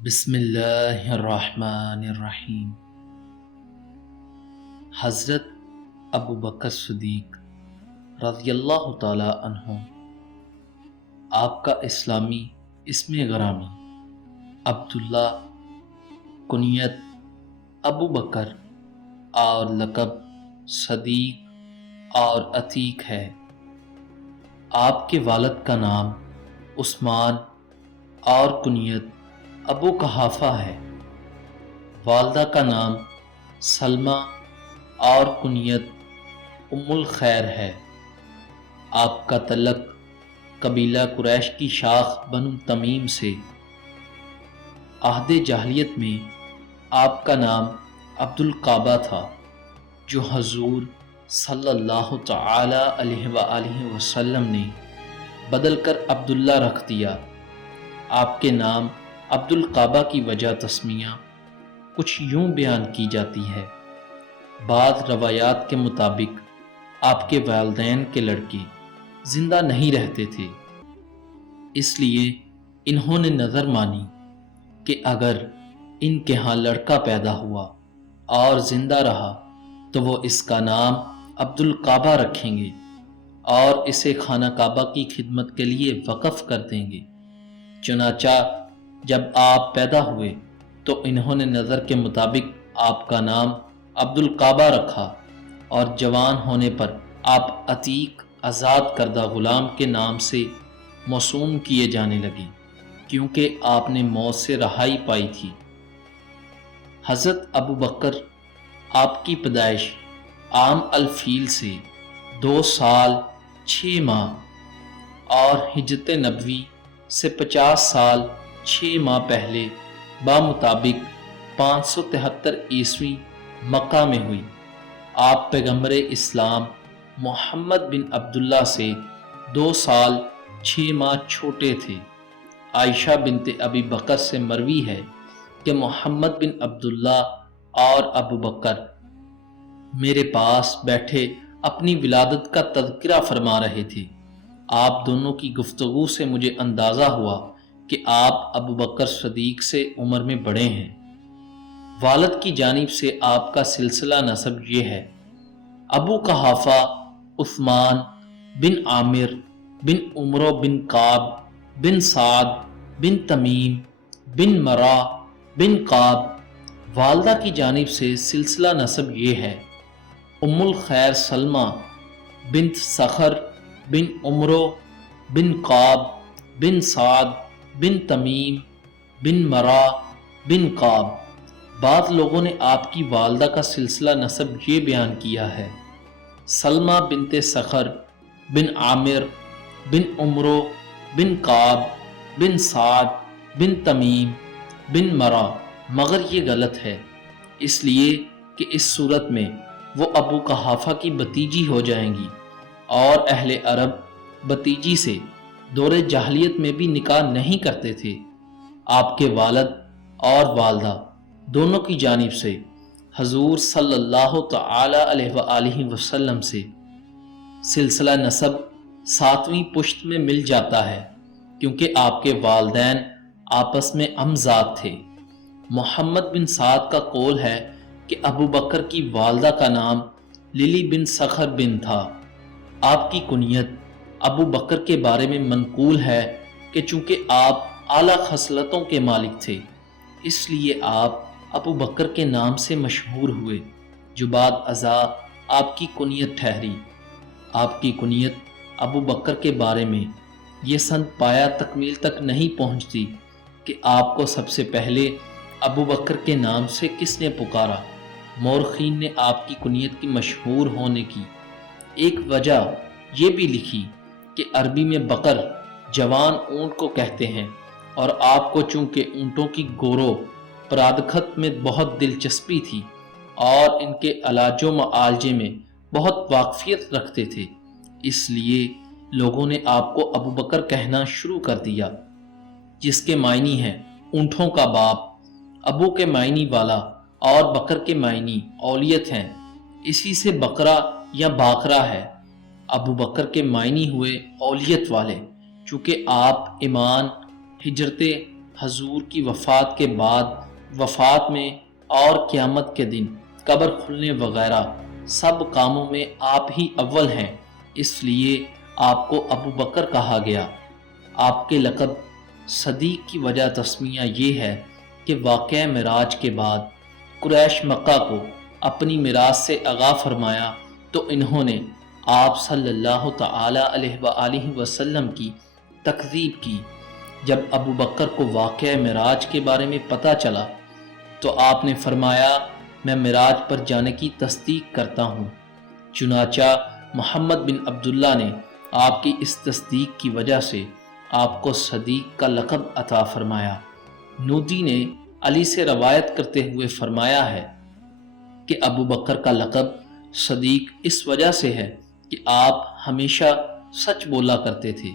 بسم اللہ الرحمن الرحیم۔ حضرت ابو بکر صدیق رضی اللہ تعالی عنہ، آپ کا اسلامی اسم گرامی عبداللہ، کنیت ابو بکر اور لقب صدیق اور عتیق ہے۔ آپ کے والد کا نام عثمان اور کنیت ابو قحافہ ہے۔ والدہ کا نام سلمہ اور کنیت ام الخیر ہے۔ آپ کا تعلق قبیلہ قریش کی شاخ بنو تمیم سے۔ عہد جاہلیت میں آپ کا نام عبد القعبہ تھا، جو حضور صلی اللہ تعالی علیہ وآلہ وسلم نے بدل کر عبداللہ رکھ دیا۔ آپ کے نام عبد القعبہ کی وجہ تسمیہ کچھ یوں بیان کی جاتی ہے۔ بعض روایات کے مطابق آپ کے والدین کے لڑکے زندہ نہیں رہتے تھے، اس لیے انہوں نے نظر مانی کہ اگر ان کے ہاں لڑکا پیدا ہوا اور زندہ رہا تو وہ اس کا نام عبد القعبہ رکھیں گے اور اسے خانہ کعبہ کی خدمت کے لیے وقف کر دیں گے۔ چنانچہ جب آپ پیدا ہوئے تو انہوں نے نظر کے مطابق آپ کا نام عبد القعبہ رکھا، اور جوان ہونے پر آپ عتیق آزاد کردہ غلام کے نام سے موسوم کیے جانے لگے، کیونکہ آپ نے موت سے رہائی پائی تھی۔ حضرت ابو بکر آپ کی پیدائش عام الفیل سے 2 سال 6 ماہ اور ہجرت نبوی سے 50 سال 6 ماہ پہلے بمطابق 573 عیسوی مکہ میں ہوئی۔ آپ پیغمبر اسلام محمد بن عبداللہ سے 2 سال 6 ماہ چھوٹے تھے۔ عائشہ بنت ابی بکر سے مروی ہے کہ محمد بن عبداللہ اور ابو بکر میرے پاس بیٹھے اپنی ولادت کا تذکرہ فرما رہے تھے۔ آپ دونوں کی گفتگو سے مجھے اندازہ ہوا کہ آپ ابو بکر صدیق سے عمر میں بڑے ہیں۔ والد کی جانب سے آپ کا سلسلہ نسب یہ ہے: ابو قحافہ عثمان بن عامر بن عمرو بن کعب بن سعد بن تمیم بن مرہ بن کعب۔ والدہ کی جانب سے سلسلہ نسب یہ ہے: ام الخیر سلمہ بنت صخر بن عمرو بن کعب بن سعد بن تمیم بن مرہ بن کعب۔ بعض لوگوں نے آپ کی والدہ کا سلسلہ نسب یہ بیان کیا ہے: سلمہ بنت صخر بن عامر بن عمرو بن کعب بن سعد بن تمیم بن مرہ، مگر یہ غلط ہے، اس لیے کہ اس صورت میں وہ ابو قحافہ کی بھتیجی ہو جائیں گی، اور اہل عرب بھتیجی سے دور جاہلیت میں بھی نکاح نہیں کرتے تھے۔ آپ کے والد اور والدہ دونوں کی جانب سے حضور صلی اللہ تعالی علیہ وآلہ وسلم سے سلسلہ نسب 7ویں پشت میں مل جاتا ہے، کیونکہ آپ کے والدین آپس میں امزاد تھے۔ محمد بن سعد کا قول ہے کہ ابو بکر کی والدہ کا نام للی بن صخر بن تھا۔ آپ کی کنیت ابو بکر کے بارے میں منقول ہے کہ چونکہ آپ اعلیٰ خصلتوں کے مالک تھے، اس لیے آپ ابو بکر کے نام سے مشہور ہوئے، جو بعد ازاں آپ کی کنیت ٹھہری۔ آپ کی کنیت ابو بکر کے بارے میں یہ سند پایا تکمیل تک نہیں پہنچتی کہ آپ کو سب سے پہلے ابو بکر کے نام سے کس نے پکارا۔ مورخین نے آپ کی کنیت کی مشہور ہونے کی ایک وجہ یہ بھی لکھی کہ عربی میں بقر جوان اونٹ کو کہتے ہیں، اور آپ کو چونکہ اونٹوں کی گورو پرادخت میں بہت دلچسپی تھی اور ان کے علاج و معالجے میں بہت واقفیت رکھتے تھے، اس لیے لوگوں نے آپ کو ابو بکر کہنا شروع کر دیا، جس کے معنی ہیں اونٹوں کا باپ۔ ابو کے معنی والا اور بکر کے معنی اولیت ہیں، اسی سے بکرا یا باقرا ہے۔ ابو بکر کے معنی ہوئے اولیت والے، چونکہ آپ ایمان، ہجرت، حضور کی وفات کے بعد، وفات میں اور قیامت کے دن قبر کھلنے وغیرہ سب کاموں میں آپ ہی اول ہیں، اس لیے آپ کو ابو بکر کہا گیا۔ آپ کے لقب صدیق کی وجہ تسمیہ یہ ہے کہ واقعہ معراج کے بعد قریش مکہ کو اپنی میراث سے آگاہ فرمایا تو انہوں نے آپ صلی اللہ تعالی علیہ وآلہ وسلم کی تکذیب کی۔ جب ابو بکر کو واقعہ معراج کے بارے میں پتہ چلا تو آپ نے فرمایا میں معراج پر جانے کی تصدیق کرتا ہوں۔ چنانچہ محمد بن عبداللہ نے آپ کی اس تصدیق کی وجہ سے آپ کو صدیق کا لقب عطا فرمایا۔ نودی نے علی سے روایت کرتے ہوئے فرمایا ہے کہ ابو بکر کا لقب صدیق اس وجہ سے ہے کہ آپ ہمیشہ سچ بولا کرتے تھے۔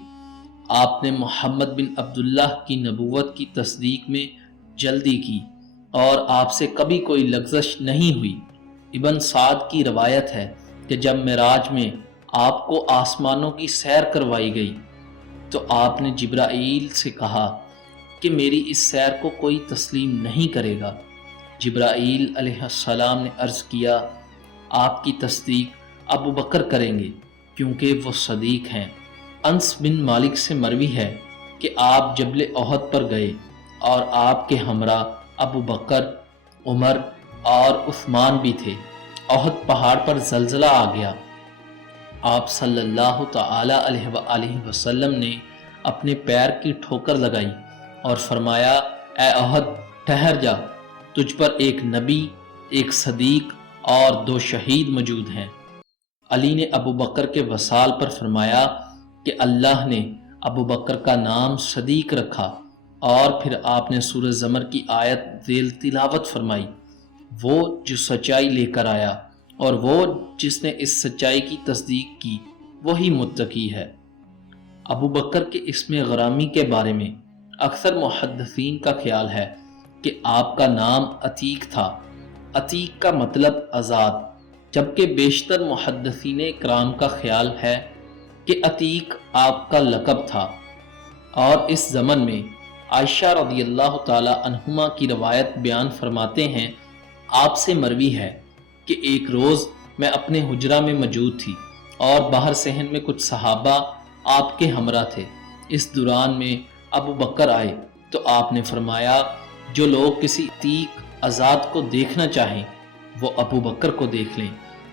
آپ نے محمد بن عبداللہ کی نبوت کی تصدیق میں جلدی کی اور آپ سے کبھی کوئی لغزش نہیں ہوئی۔ ابن سعد کی روایت ہے کہ جب معراج میں آپ کو آسمانوں کی سیر کروائی گئی تو آپ نے جبرائیل سے کہا کہ میری اس سیر کو کوئی تسلیم نہیں کرے گا۔ جبرائیل علیہ السلام نے عرض کیا آپ کی تصدیق ابو بکر کریں گے کیونکہ وہ صدیق ہیں۔ انس بن مالک سے مروی ہے کہ آپ جبل احد پر گئے اور آپ کے ہمراہ ابو بکر، عمر اور عثمان بھی تھے۔ احد پہاڑ پر زلزلہ آ گیا۔ آپ صلی اللہ تعالی علیہ وآلہ وسلم نے اپنے پیر کی ٹھوکر لگائی اور فرمایا اے احد ٹھہر جا، تجھ پر ایک نبی، ایک صدیق اور 2 شہید موجود ہیں۔ علی نے ابو بکر کے وصال پر فرمایا کہ اللہ نے ابو بکر کا نام صدیق رکھا، اور پھر آپ نے سورہ زمر کی آیت ذیل تلاوت فرمائی، وہ جو سچائی لے کر آیا اور وہ جس نے اس سچائی کی تصدیق کی وہی متقی ہے۔ ابو بکر کے اسم غرامی کے بارے میں اکثر محدثین کا خیال ہے کہ آپ کا نام عتیق تھا۔ عتیق کا مطلب آزاد، جبکہ بیشتر محدثین کرام کا خیال ہے کہ عتیق آپ کا لقب تھا۔ اور اس زمن میں عائشہ رضی اللہ تعالی عنہما کی روایت بیان فرماتے ہیں، آپ سے مروی ہے کہ ایک روز میں اپنے حجرہ میں موجود تھی اور باہر صحن میں کچھ صحابہ آپ کے ہمراہ تھے۔ اس دوران میں ابو بکر آئے تو آپ نے فرمایا جو لوگ کسی عتیق آزاد کو دیکھنا چاہیں وہ ابو بکر کو دیکھ لیں۔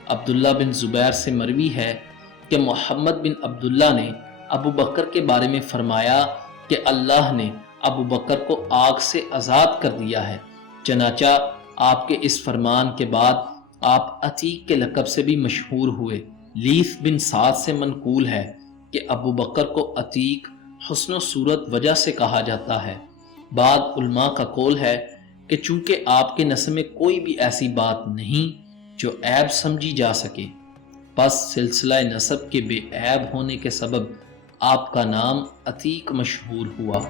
عبداللہ بن زبیر سے مروی ہے کہ محمد بن عبداللہ نے ابو بکر کے بارے میں فرمایا کہ اللہ نے ابو بکر کو آگ سے آزاد کر دیا ہے۔ چنانچہ آپ کے اس فرمان کے بعد آپ عتیق کے لقب سے بھی مشہور ہوئے۔ لیث بن سعد سے منقول ہے کہ ابو بکر کو عتیق حسن و صورت وجہ سے کہا جاتا ہے۔ بعض علماء کا قول ہے کہ چونکہ آپ کے نسب میں کوئی بھی ایسی بات نہیں جو عیب سمجھی جا سکے، پس سلسلہ نسب کے بے عیب ہونے کے سبب آپ کا نام عتیق مشہور ہوا۔